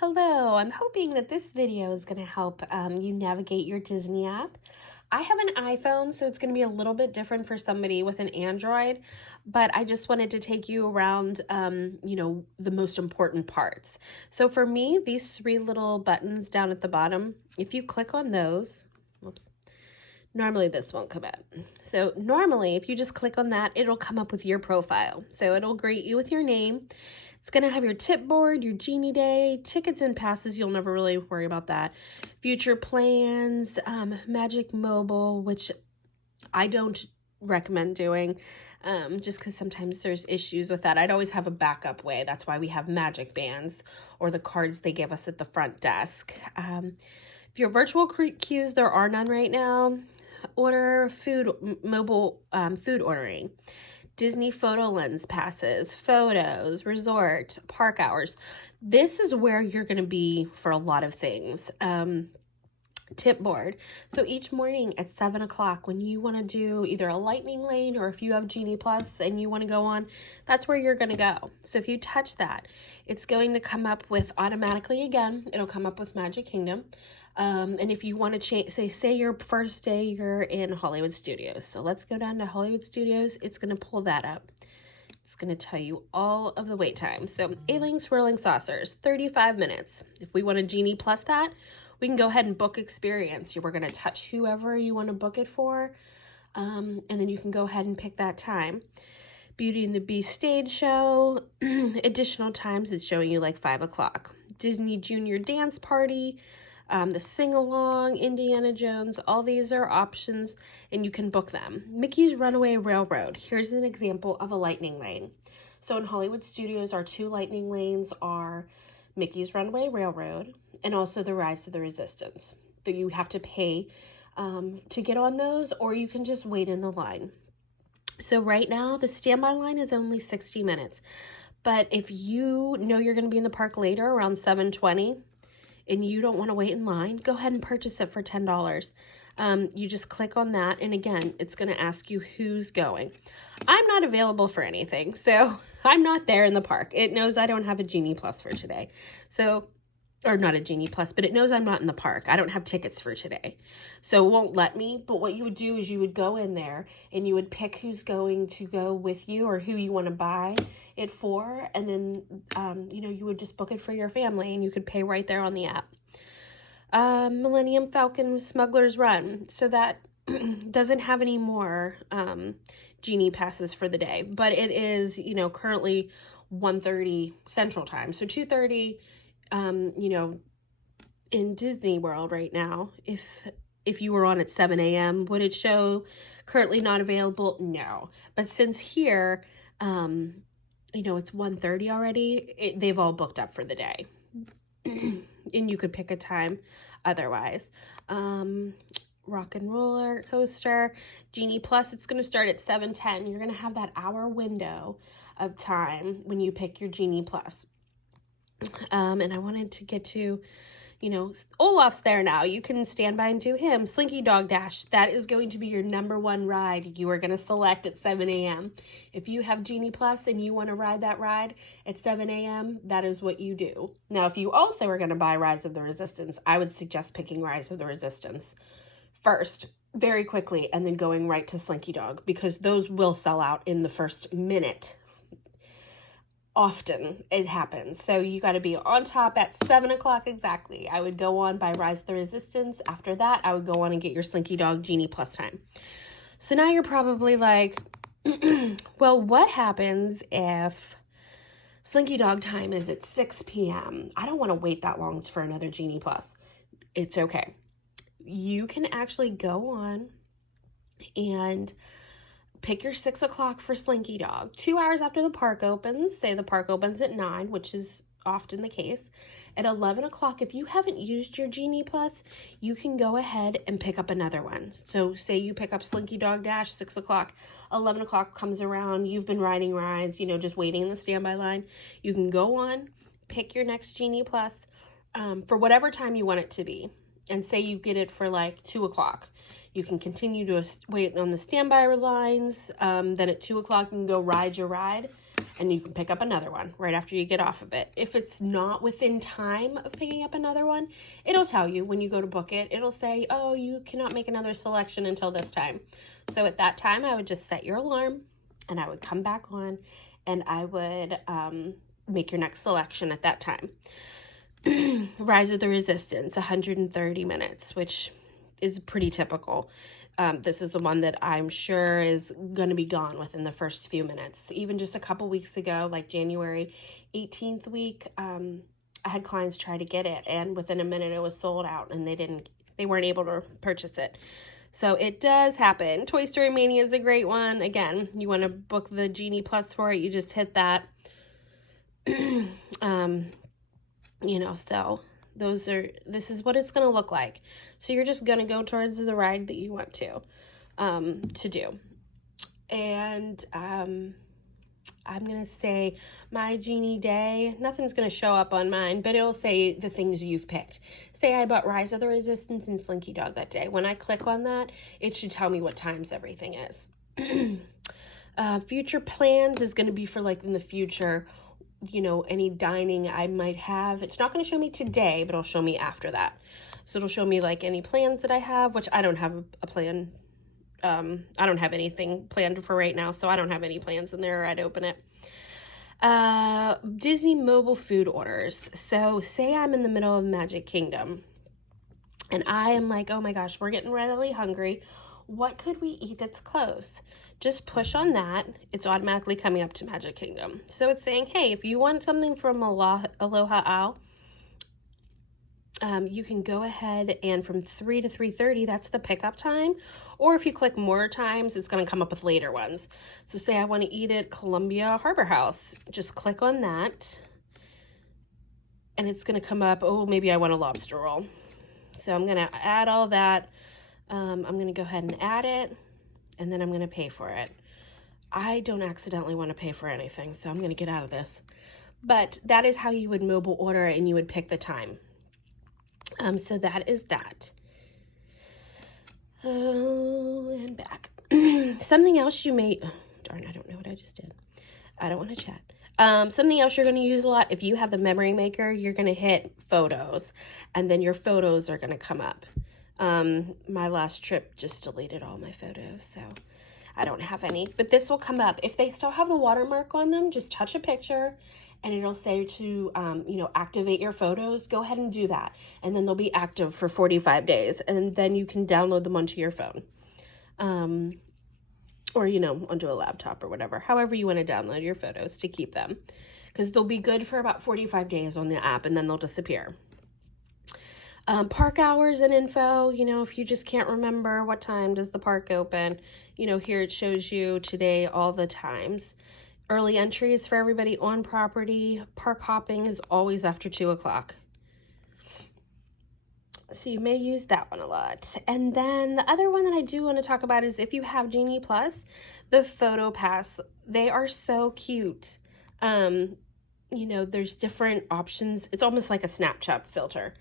Hello, I'm hoping that this video is going to help you navigate your Disney app. I have an iPhone, so it's going to be a little bit different for somebody with an Android, but I just wanted to take you around, the most important parts. So for me, these three little buttons down at the bottom, if you click on those, whoops, normally this won't come up. So normally, if you just click on that, it'll come up with your profile. So it'll greet you with your name. It's going to have your tip board, your Genie Day, tickets and passes. You'll never really worry about that. Future plans, Magic Mobile, which I don't recommend doing just because sometimes there's issues with that. I'd always have a backup way. That's why we have Magic Bands or the cards they give us at the front desk. If your virtual queues, there are none right now. Order food, mobile food ordering. Disney photo lens passes, photos, resort, park hours. This is where you're going to be for a lot of things. Tip board. So each morning at 7 o'clock, when you want to do either a lightning lane or if you have Genie Plus and you want to go on, that's where you're going to go. So if you touch that, it's going to come up with automatically again, it'll come up with Magic Kingdom. And if you want to change, say your first day you're in Hollywood Studios. So let's go down to Hollywood Studios. It's going to pull that up. It's going to tell you all of the wait times. So A-Ling Swirling Saucers, 35 minutes. If we want a Genie Plus that, we can go ahead and book experience. We're going to touch whoever you want to book it for. And then you can go ahead and pick that time. Beauty and the Beast stage show. Additional times, it's showing you like 5 o'clock. Disney Junior Dance Party. The sing-along, Indiana Jones, all these are options and you can book them. Mickey's Runaway Railroad. Here's an example of a lightning lane. So in Hollywood Studios, our two lightning lanes are Mickey's Runaway Railroad and also the Rise of the Resistance. So you have to pay to get on those, or you can just wait in the line. So right now, the standby line is only 60 minutes. But if you know you're going to be in the park later around 7:20, and you don't want to wait in line, go ahead and purchase it for $10. You just click on that, and again, it's going to ask you who's going. I'm not available for anything, so I'm not there in the park. It knows I don't have a Genie Plus for today. So, or not a Genie Plus, but it knows I'm not in the park. I don't have tickets for today. So it won't let me, but what you would do is you would go in there and you would pick who's going to go with you or who you want to buy it for, and then, you would just book it for your family and you could pay right there on the app. Millennium Falcon Smuggler's Run. So that doesn't have any more Genie passes for the day, but it is, currently 1:30 Central Time. So 2:30, in Disney World right now, if you were on at 7 a.m., would it show currently not available? No. But since here, it's 1:30 already, they've all booked up for the day. And you could pick a time otherwise. Rock and Roller Coaster, Genie Plus, it's going to start at 7:10. You're going to have that hour window of time when you pick your Genie Plus. And I wanted to get to, Olaf's there now. You can stand by and do him. Slinky Dog Dash, that is going to be your number one ride you are going to select at 7 a.m. If you have Genie Plus and you want to ride that ride at 7 a.m., that is what you do. Now, if you also are going to buy Rise of the Resistance, I would suggest picking Rise of the Resistance first, very quickly, and then going right to Slinky Dog, because those will sell out in the first minute. Often it happens. So you got to be on top at 7 o'clock exactly. I would go on by Rise of the Resistance. After that, I would go on and get your Slinky Dog Genie Plus time. So now you're probably like, well, what happens if Slinky Dog time is at 6 p.m.? I don't want to wait that long for another Genie Plus. It's okay. You can actually go on and pick your 6 o'clock for Slinky Dog. 2 hours after the park opens, say the park opens at 9, which is often the case. At 11 o'clock, if you haven't used your Genie Plus, you can go ahead and pick up another one. So say you pick up Slinky Dog Dash, 6 o'clock, 11 o'clock comes around, you've been riding rides, just waiting in the standby line. You can go on, pick your next Genie Plus for whatever time you want it to be. And say you get it for like 2 o'clock. You can continue to wait on the standby lines. Then at 2 o'clock, you can go ride your ride. and you can pick up another one right after you get off of it. If it's not within time of picking up another one, it'll tell you when you go to book it. It'll say, oh, you cannot make another selection until this time. So at that time, I would just set your alarm, and I would come back on, and I would make your next selection at that time. Rise of the Resistance, 130 minutes, which is pretty typical. This is the one that I'm sure is going to be gone within the first few minutes. Even just a couple weeks ago, like January 18th week, I had clients try to get it, and within a minute it was sold out, and they weren't able to purchase it. So it does happen. Toy Story Mania is a great one. Again, you want to book the Genie Plus for it, you just hit that. So this is what it's going to look like. So you're just going to go towards the ride that you want to do. And I'm going to say my Genie day, nothing's going to show up on mine, but it'll say the things you've picked. Say I bought Rise of the Resistance and Slinky Dog that day. When I click on that, it should tell me what times everything is. Future plans is going to be for like in the future, any dining I might have. It's not going to show me today, but it'll show me after that. So it'll show me like any plans that I have, which I don't have a plan. I don't have anything planned for right now, so I don't have any plans in there, or I'd open it. Disney mobile food orders. So say I'm in the middle of Magic Kingdom, and I am like, oh my gosh, we're getting really hungry. What could we eat that's close? Just push on that. It's automatically coming up to Magic Kingdom. So it's saying, hey, if you want something from Aloha Owl, you can go ahead and from 3 to 3:30, that's the pickup time. Or if you click more times, it's going to come up with later ones. So say I want to eat at Columbia Harbor House. Just click on that. And it's going to come up, oh, maybe I want a lobster roll. So I'm going to add all that. I'm going to go ahead and add it. And then I'm going to pay for it. I don't accidentally want to pay for anything, so I'm going to get out of this. But that is how you would mobile order it, and you would pick the time. So that is that. And back. Something else you may... Oh, darn, I don't know what I just did. I don't want to chat. Something else you're going to use a lot, if you have the memory maker, you're going to hit photos, and then your photos are going to come up. My last trip just deleted all my photos, so I don't have any, but this will come up. If they still have the watermark on them, just touch a picture and it'll say to, activate your photos. Go ahead and do that. And then they'll be active for 45 days, and then you can download them onto your phone. Or, onto a laptop or whatever, however you want to download your photos to keep them, because they'll be good for about 45 days on the app, and then they'll disappear. Park hours and info, if you just can't remember what time does the park open, here it shows you today all the times. Early entries for everybody on property. Park hopping is always after 2 o'clock. So you may use that one a lot. And then the other one that I do want to talk about is if you have Genie Plus, the Photo Pass. They are so cute. There's different options. It's almost like a Snapchat filter.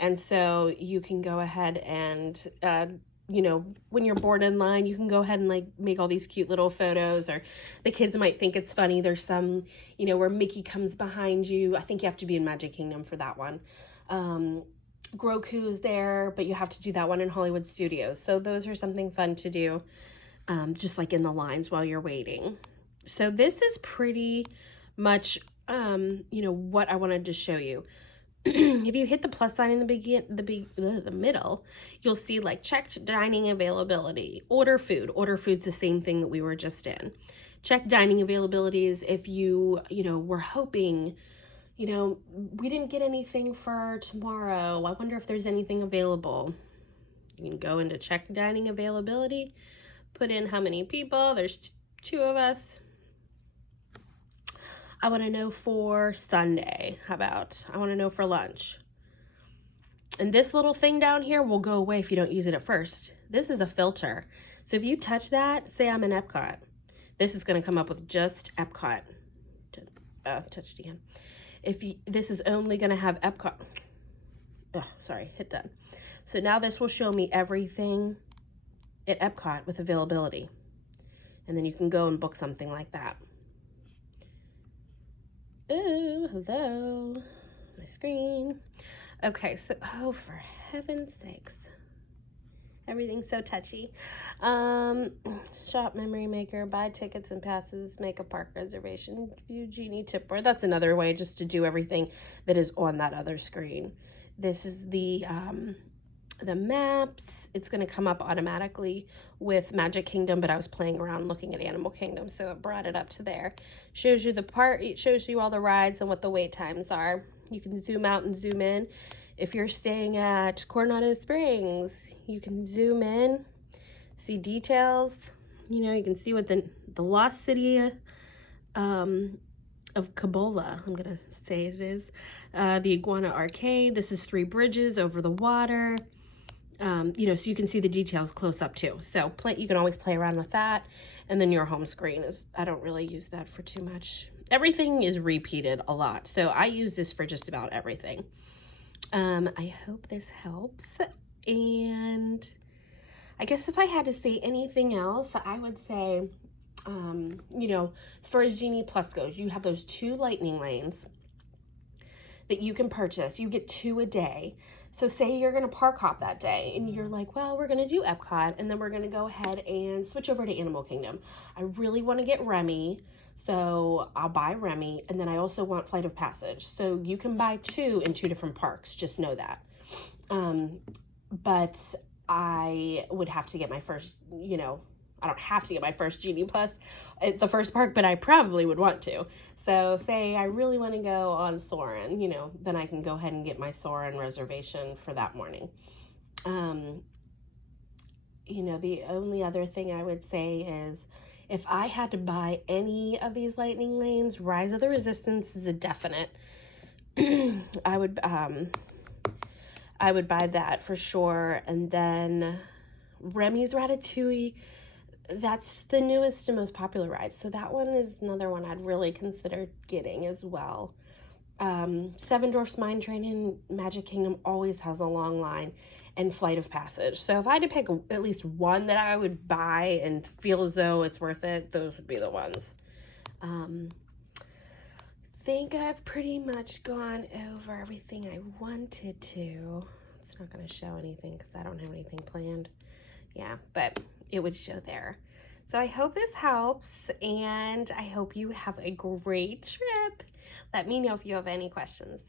And so you can go ahead and, when you're bored in line, you can go ahead and make all these cute little photos, or the kids might think it's funny. There's some, where Mickey comes behind you. I think you have to be in Magic Kingdom for that one. Groku's there, but you have to do that one in Hollywood Studios. So those are something fun to do, just like in the lines while you're waiting. So this is pretty much, what I wanted to show you. If you hit the plus sign in the middle, you'll see checked dining availability, order food. Order food's the same thing that we were just in. Check dining availabilities if you, were hoping, we didn't get anything for tomorrow. I wonder if there's anything available. You can go into check dining availability, put in how many people. There's 2 of us. I want to know for Sunday. How about, I want to know for lunch. And this little thing down here will go away if you don't use it at first. This is a filter. So if you touch that, say I'm in Epcot, this is going to come up with just Epcot. Touch it again. This is only going to have Epcot. Oh, sorry, hit done. So now this will show me everything at Epcot with availability. And then you can go and book something like that. Oh, hello. My screen. Okay, so, oh, for heaven's sakes. Everything's so touchy. Shop memory maker, buy tickets and passes, make a park reservation, view Genie tip board. That's another way just to do everything that is on that other screen. This is the maps. It's going to come up automatically with Magic Kingdom, but I was playing around looking at Animal Kingdom, so it brought it up to there. Shows you the part, it shows you all the rides and what the wait times are. You can zoom out and zoom in. If you're staying at Coronado Springs, you can zoom in, see details. You know, you can see what the lost city of Kabola, I'm gonna say it is. The Iguana Arcade. This is 3 bridges over the water. You know, so you can see the details close up too. So you can always play around with that. And then your home screen is, I don't really use that for too much. Everything is repeated a lot. So I use this for just about everything. I hope this helps. And I guess if I had to say anything else, I would say, you know, as far as Genie Plus goes, you have those 2 lightning lanes that you can purchase. You get 2 a day. So say you're going to park hop that day and you're like, well, we're going to do Epcot and then we're going to go ahead and switch over to Animal Kingdom. I really want to get Remy, so I'll buy Remy, and then I also want Flight of Passage. So you can buy 2 in 2 different parks, just know that. But I would have to get my first, you know, I don't have to get my first Genie Plus at the first park, but I probably would want to. So say I really want to go on Soarin', you know, then I can go ahead and get my Soarin' reservation for that morning. You know, the only other thing I would say is if I had to buy any of these lightning lanes, Rise of the Resistance is a definite. I would buy that for sure. And then Remy's Ratatouille, that's the newest and most popular ride. So that one is another one I'd really consider getting as well. Seven Dwarfs Mine Train in Magic Kingdom always has a long line, and Flight of Passage. So if I had to pick at least one that I would buy and feel as though it's worth it, those would be the ones. Think I've pretty much gone over everything I wanted to. It's not going to show anything because I don't have anything planned. Yeah, but it would show there. So I hope this helps, and I hope you have a great trip. Let me know if you have any questions.